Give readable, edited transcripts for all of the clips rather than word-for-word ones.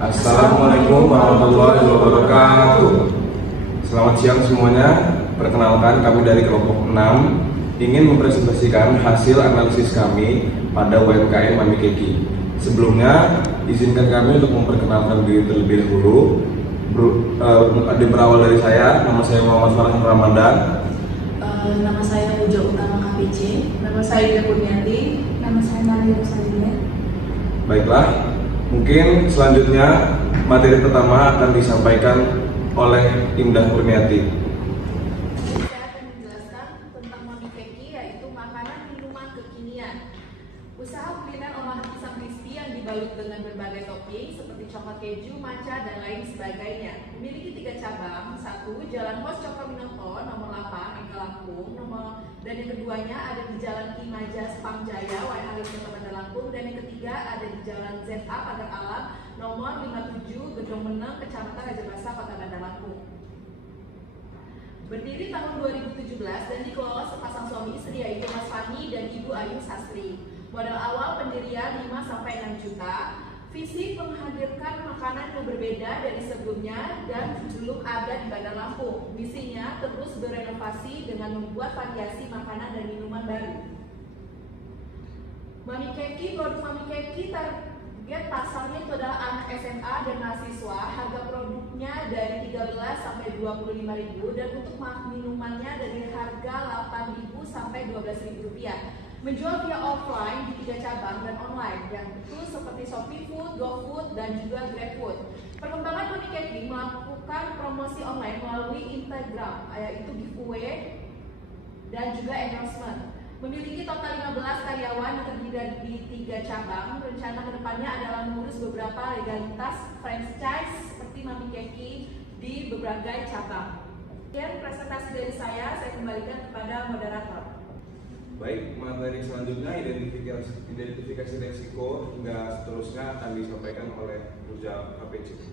Assalamualaikum warahmatullahi wabarakatuh. Selamat siang semuanya. Perkenalkan, kami dari kelompok 6 ingin mempresentasikan hasil analisis kami pada UMKM Mami Keki. Sebelumnya, izinkan kami untuk memperkenalkan diri terlebih dahulu. Berawal dari saya, nama saya Muhammad Farhan Ramadan. Nama saya Puja Utama KPC. Nama saya Ida Kurniati. Nama saya Maria Rosalia. Baiklah, mungkin selanjutnya materi pertama akan disampaikan oleh Indah Kurniati. Saya akan menjelaskan tentang Mami Keki, yaitu makanan minuman kekinian. Usaha kuliner olahan pisang crispy yang dibalut dengan berbagai topping seperti coklat keju, matcha, dan lain sebagainya. Memiliki 3 cabang. 1, Jalan Hos Cokroaminoto, nomor 8, Enggal Lampung. Dan yang keduanya ada di Jalan Imaja Spang Jaya, Wai Halim, Kota Bandar Lampung. Dan yang ketiga ada di Jalan ZA Pagar Alam, nomor 57, Gedong Meneng, Kecamatan Raja Basa, Kota Bandar Lampung. Berdiri tahun 2017 dan dikelola sepasang suami istri, yaitu Mas Fani dan Ibu Ayu Sastri. Modal awal pendirian 5-6 juta. Visi menghadirkan makanan yang berbeda dari sebelumnya dan belum ada di Bandar Lampung. Misinya terus berenovasi dengan membuat variasi makanan dan minuman baru. Mami Keki, produk Mami Keki target pasarnya itu adalah anak SMA dan mahasiswa. Harga produknya dari 13 sampai 25.000 dan untuk minumannya dari harga 8.000 sampai 12.000 rupiah. Menjual via offline di 3 cabang dan online yang itu seperti Shopee Food, GoFood, dan juga GrabFood. Perkembangan Mami Keki melakukan promosi online melalui Instagram, yaitu giveaway dan juga endorsement. Memiliki total 15 karyawan yang terdiri di 3 cabang. Rencana kedepannya adalah mengurus beberapa legalitas franchise seperti Mami Keki di berbagai cabang. Sekian presentasi dari saya kembalikan kepada moderator. Baik, materi selanjutnya identifikasi resiko hingga seterusnya akan disampaikan oleh Puja KPC.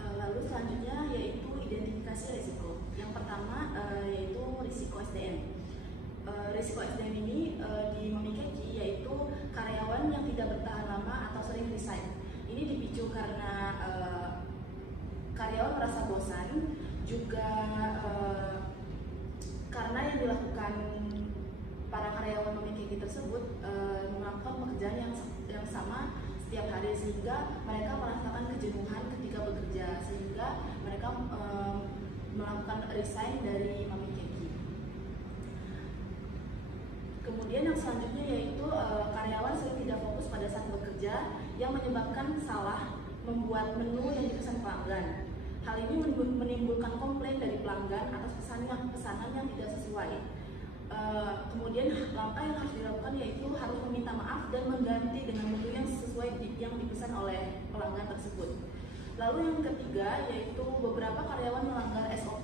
Lalu selanjutnya yaitu identifikasi risiko. Yang pertama yaitu risiko SDM. Risiko SDM ini di Mami Keki yaitu karyawan yang tidak bertahan lama atau sering resign. Ini dipicu karena karyawan merasa bosan, juga karena yang dilakukan para karyawan Mami Keki tersebut melakukan pekerjaan yang sama setiap hari, sehingga mereka merasakan kejenuhan ketika bekerja, sehingga mereka melakukan resign dari Mami Keki. Kemudian yang selanjutnya yaitu karyawan sering tidak fokus pada saat bekerja yang menyebabkan salah membuat menu yang dipesan pelanggan. Hal ini menimbulkan komplain dari pelanggan atas pesanan yang tidak sesuai. Kemudian langkah yang harus dilakukan yaitu harus meminta maaf dan mengganti dengan menu yang sesuai yang dipesan oleh pelanggan tersebut. Lalu yang ketiga yaitu beberapa karyawan melanggar SOP.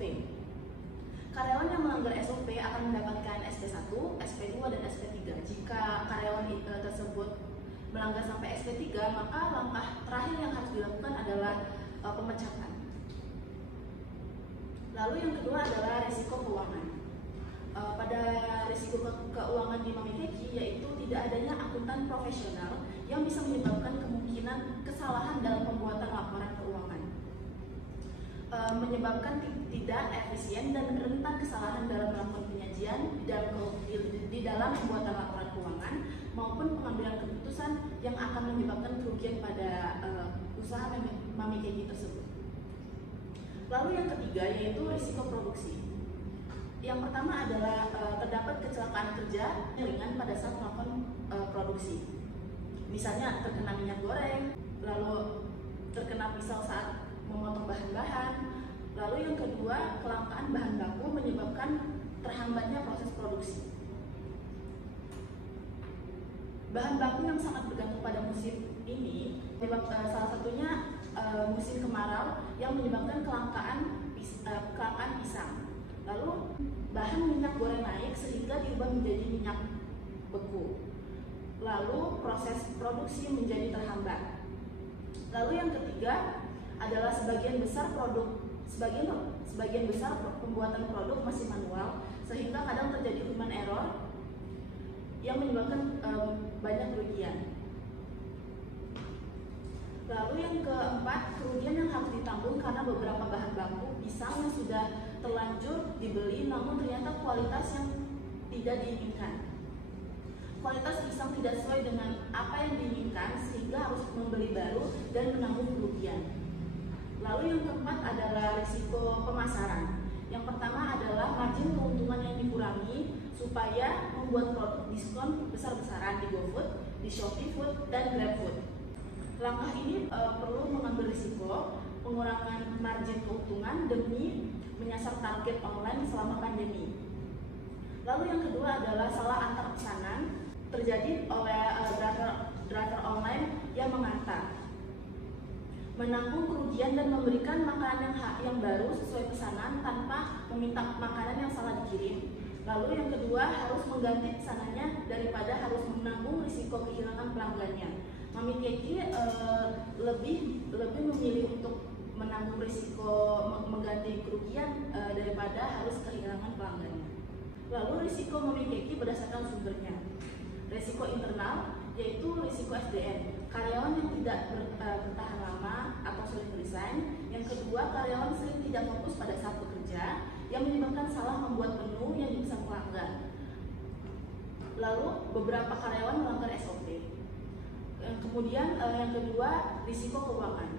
Karyawan yang melanggar SOP akan mendapatkan SP1, SP2, dan SP3. Jika karyawan tersebut melanggar sampai SP3, maka langkah terakhir yang harus dilakukan adalah pemecatan. Lalu yang kedua adalah risiko keuangan. Pada risiko keuangan di Mami Keki yaitu tidak adanya akuntan profesional yang bisa menyebabkan kemungkinan kesalahan dalam pembuatan laporan keuangan, menyebabkan tidak efisien dan rentan kesalahan dalam melakukan penyajian di dalam pembuatan laporan keuangan maupun pengambilan keputusan yang akan menyebabkan kerugian pada usaha Mami Keki tersebut. Lalu yang ketiga yaitu risiko produksi. Yang pertama adalah terdapat kecelakaan kerja ringan pada saat melakukan produksi. Misalnya terkena minyak goreng, lalu terkena pisau saat memotong bahan-bahan. Lalu yang kedua, kelangkaan bahan baku menyebabkan terhambatnya proses produksi. Bahan baku yang sangat bergantung pada musim ini, salah satunya musim kemarau yang menyebabkan kelangkaan pisang. Lalu bahan minyak goreng naik sehingga diubah menjadi minyak beku. Lalu proses produksi menjadi terhambat. Lalu yang ketiga adalah sebagian besar pembuatan produk masih manual, sehingga kadang terjadi human error yang menyebabkan banyak kerugian. Lalu yang keempat, kerugian yang harus ditanggung karena beberapa bahan baku pisang yang sudah terlanjur dibeli namun ternyata kualitas yang tidak diinginkan. Kualitas pisang tidak sesuai dengan apa yang diinginkan sehingga harus membeli baru dan menanggung kerugian. Lalu yang keempat adalah risiko pemasaran. Yang pertama adalah margin keuntungan yang dikurangi supaya membuat produk diskon besar-besaran di GoFood, di Shopee Food, dan GrabFood. Langkah ini perlu mengambil risiko pengurangan margin keuntungan demi menyasar target online selama pandemi. Lalu yang kedua adalah salah antar pesanan terjadi oleh driver online yang mengantar, menanggung kerugian dan memberikan makanan yang baru sesuai pesanan tanpa meminta makanan yang salah dikirim. Lalu yang kedua harus mengganti pesanannya daripada harus menanggung risiko kehilangan pelanggannya. Mami Keki lebih memilih untuk menanggung risiko mengganti kerugian daripada harus kehilangan pelanggannya. Lalu risiko Mami Keki berdasarkan sumbernya. Risiko internal yaitu risiko SDM, karyawan yang tidak bertahan lama atau sering resign. Yang kedua, karyawan sering tidak fokus pada saat bekerja yang menyebabkan salah membuat menu yang dipesan pelanggan. Lalu beberapa karyawan melanggar SOP. Kemudian yang kedua, risiko keuangan.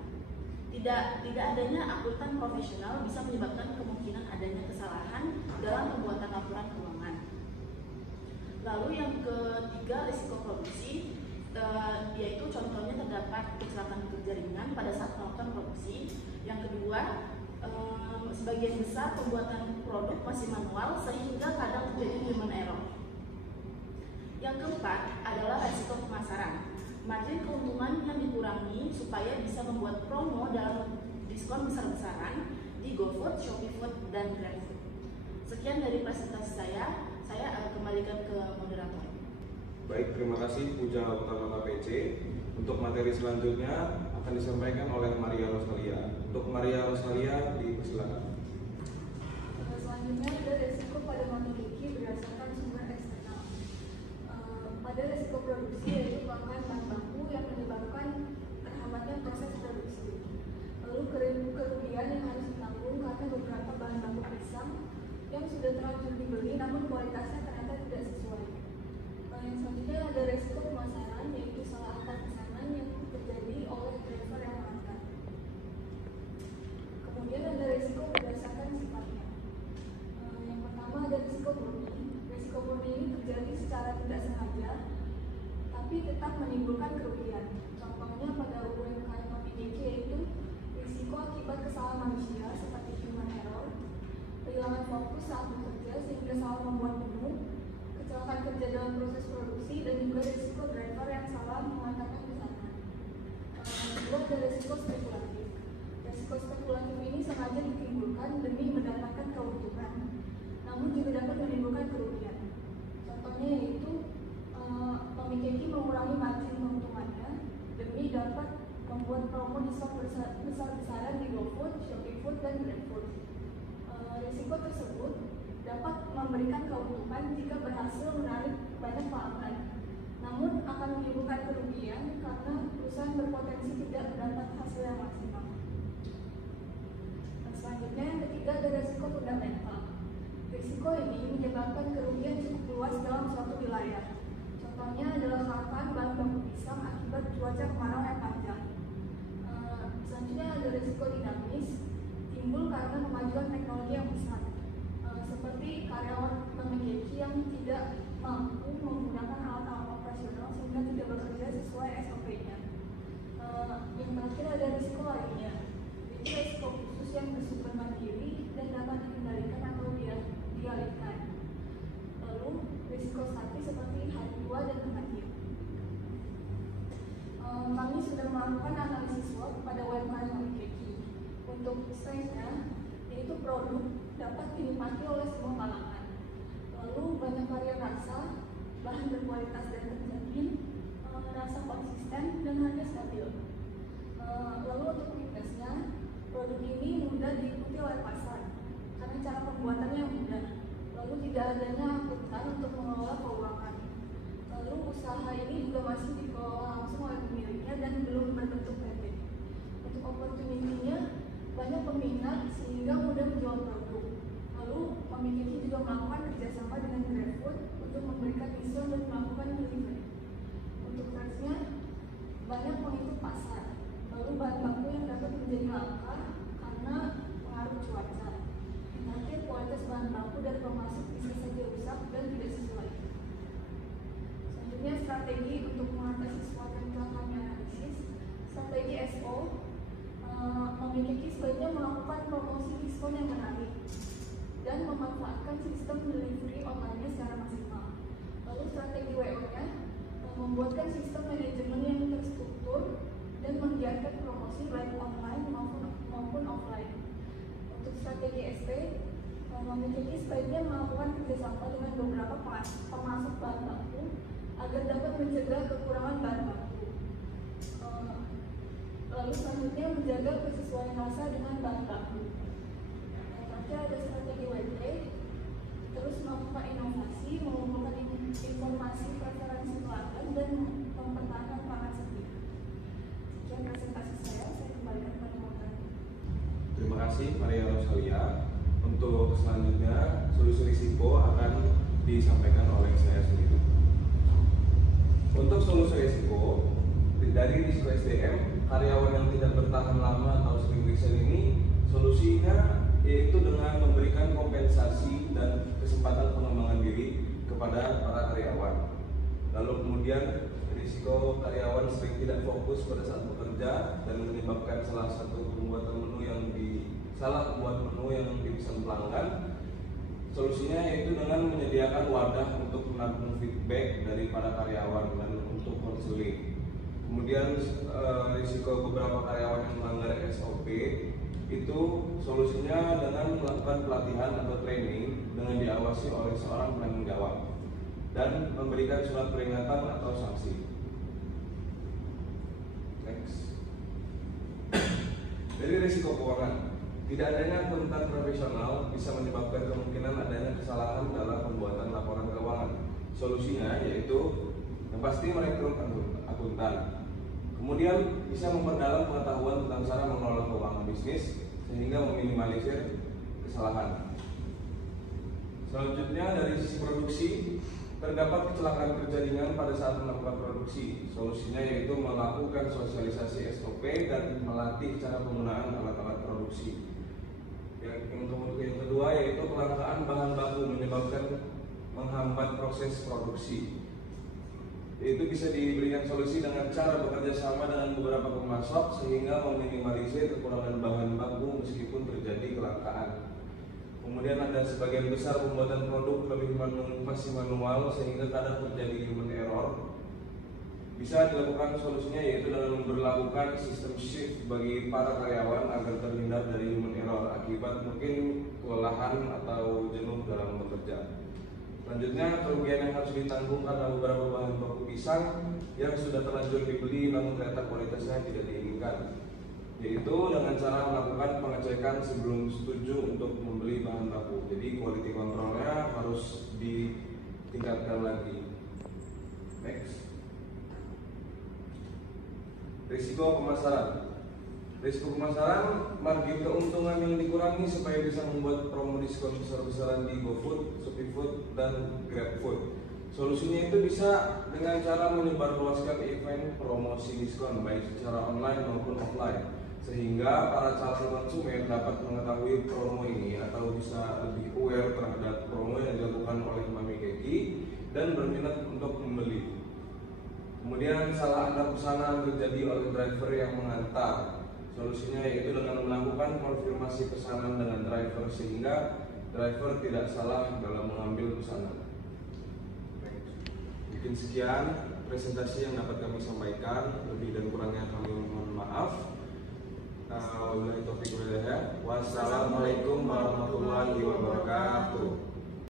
Tidak adanya akuntan profesional bisa menyebabkan kemungkinan adanya kesalahan dalam pembuatan laporan keuangan. Lalu yang ketiga, risiko produksi, yaitu contohnya terdapat kecelakaan kerja ringan pada saat melakukan produksi. Yang kedua, sebagian besar pembuatan produk masih manual sehingga kadang terjadi human error. Yang keempat adalah risiko pemasaran. Margin keuntungan yang dikurangi supaya bisa membuat promo dalam diskon besar-besaran di GoFood, Shopee Food, dan GrabFood. Sekian dari presentasi saya kembalikan ke moderator. Baik, terima kasih Puja Utama KPC. Untuk materi selanjutnya akan disampaikan oleh Maria Rosalia. Untuk Maria Rosalia, dipersilakan. Selanjutnya ada resiko pada memiliki berdasarkan sumber eksternal. Pada resiko produksi yaitu kelangkaan bahan baku yang menyebabkan terhambatnya proses produksi. Lalu kerugian yang harus ditanggung karena beberapa bahan baku pisang yang sudah terlanjur dibeli namun kualitasnya ternyata tidak sesuai. Yang selanjutnya ada resiko pemasaran yaitu salah antar pesanan yang terjadi oleh driver yang mengantar. Kemudian ada resiko berdasarkan sifatnya. Yang pertama ada risiko murni. Risiko murni ini terjadi secara tidak sengaja tapi tetap menimbulkan kerugian. Contohnya pada UMKM Mami Keki yaitu risiko akibat kesalahan manusia seperti human error, kehilangan fokus saat bekerja sehingga salah membuat menu, kecelakaan kerja dalam proses produksi, dan juga risiko driver yang salah mengantarkan pesanan. Kedua ada risiko spekulatif. Risiko spekulatif ini sengaja ditimbulkan demi mendapatkan keuntungan, namun juga dapat menimbulkan kerugian. Contohnya yaitu Mami Keki mengurangi margin keuntungannya demi dapat membuat promo diskon besar-besaran di GoFood, Shopee Food, dan GrabFood. Risiko tersebut dapat memberikan keuntungan jika berhasil menarik banyak pelanggan, namun akan menimbulkan kerugian karena perusahaan berpotensi tidak mendapat hasil yang maksimal. Selanjutnya yang ketiga ada risiko fundamental. Risiko ini menyebabkan kerugian cukup luas dalam suatu wilayah. Contohnya adalah kelangkaan bahan baku pisang akibat cuaca kemarau yang panjang. Selanjutnya ada risiko dinamis, timbul karena kemajuan teknologi yang besar, seperti karyawan Mami Keki yang tidak mampu menggunakan alat-alat operasional sehingga tidak bekerja sesuai SOP-nya. Yang terakhir ada risiko lainnya, yaitu risiko khusus yang bersumber mandiri dan dapat dikendalikan atau dialihkan. Lalu risiko statis seperti hari tua dan kematian. Kami sudah melakukan analisis SWOT pada UMKM Mami Keki. Untuk strength-nya, yaitu produk dapat dinikmati oleh semua kalangan. Lalu banyak varian rasa, bahan berkualitas dan terjamin, rasa konsisten dan harga stabil. Lalu untuk weakness-nya, produk ini mudah diikuti oleh pasar karena cara pembuatannya mudah. Lalu tidak adanya akuntan untuk mengelola keuangan. Lalu usaha ini juga masih dikelola langsung oleh pemiliknya dan belum berbentuk PT. sehingga mudah menjual produk. Lalu Mami Keki juga melakukan kerjasama dengan GrabFood untuk memberikan diskon dan melakukan delivery. Untuk price-nya banyak mengikut pasar. Lalu bahan baku yang dapat menjadi langka karena pengaruh cuaca. Yang terakhir, kualitas bahan baku dan pemasok bisa saja rusak dan tidak sesuai. Selanjutnya, strategi untuk mengatasi SWOT dan kami analisis. Strategi SO, Mami Keki sebaiknya melakukan promosi diskon yang menarik dan memanfaatkan sistem delivery online-nya secara maksimal. Lalu strategi WO-nya, membuatkan sistem manajemen yang terstruktur dan menggiatkan promosi baik online maupun offline. Untuk strategi SP, Mami Keki sebaiknya melakukan kerjasama dengan beberapa pemasok bahan baku agar dapat mencegah kekurangan bahan baku. Lalu selanjutnya menjaga kesesuaian rasa dengan bahan baku. Yang terakhir ada strategi WP, terus melakukan inovasi, mengumpulkan informasi preferensi pelanggan dan mempertahankan pangan sendiri. Sekian presentasi saya kembalikan kepada moderator. Terima kasih Maria Rosalia. Untuk selanjutnya solusi risiko akan disampaikan oleh saya sendiri. Untuk solusi risiko dari risiko SDM, karyawan yang tidak bertahan lama atau sering resign ini, solusinya yaitu dengan memberikan kompensasi dan kesempatan pengembangan diri kepada para karyawan. Lalu kemudian risiko karyawan sering tidak fokus pada saat bekerja dan menyebabkan salah membuat menu yang dipesan pelanggan. Solusinya yaitu dengan menyediakan wadah untuk menampung feedback dari para karyawan dan untuk konseling. Kemudian risiko beberapa karyawan yang melanggar SOP itu solusinya dengan melakukan pelatihan atau training dengan diawasi oleh seorang penanggung jawab dan memberikan surat peringatan atau sanksi. Next. Dari risiko keuangan, tidak adanya akuntan profesional bisa menyebabkan kemungkinan adanya kesalahan dalam pembuatan laporan keuangan. Solusinya yaitu yang pasti merekrut akuntan. Kemudian bisa memperdalam pengetahuan tentang cara mengelola keuangan bisnis sehingga meminimalisir kesalahan. Selanjutnya dari sisi produksi, terdapat kecelakaan kerja ringan pada saat melakukan produksi. Solusinya yaitu melakukan sosialisasi SOP dan melatih cara penggunaan alat-alat produksi. Yang kedua yaitu kelangkaan bahan baku menyebabkan menghambat proses produksi. Itu bisa diberikan solusi dengan cara bekerja sama dengan beberapa pemasok sehingga meminimalisir kekurangan bahan baku meskipun terjadi kelangkaan. Kemudian ada sebagian besar pembuatan produk lebih masih manual sehingga kadang terjadi human error. Bisa dilakukan solusinya yaitu dengan memberlakukan sistem shift bagi para karyawan agar terhindar dari human error akibat mungkin kelelahan atau jenuh dalam bekerja. Selanjutnya, kerugian yang harus ditanggung karena beberapa bahan baku pisang yang sudah terlanjur dibeli namun ternyata kualitasnya tidak diinginkan, yaitu dengan cara melakukan pengecekan sebelum setuju untuk membeli bahan baku. Jadi quality controlnya harus ditingkatkan lagi. Next. Risiko pemasaran. Risiko pemasaran, margin keuntungan yang dikurangi supaya bisa membuat promo diskon besar-besaran di GoFood, ShopeeFood, dan GrabFood. Solusinya itu bisa dengan cara menyebarluaskan event promosi diskon baik secara online maupun offline, sehingga para calon konsumen dapat mengetahui promo ini atau bisa lebih aware terhadap promo yang dilakukan oleh Mami Keki dan berminat untuk membeli. Kemudian salah antar pesanan terjadi oleh driver yang mengantar. Solusinya yaitu dengan melakukan konfirmasi pesanan dengan driver sehingga driver tidak salah dalam mengambil pesanan. Mungkin sekian presentasi yang dapat kami sampaikan. Lebih dan kurangnya kami mohon maaf. Wassalamualaikum warahmatullahi wabarakatuh.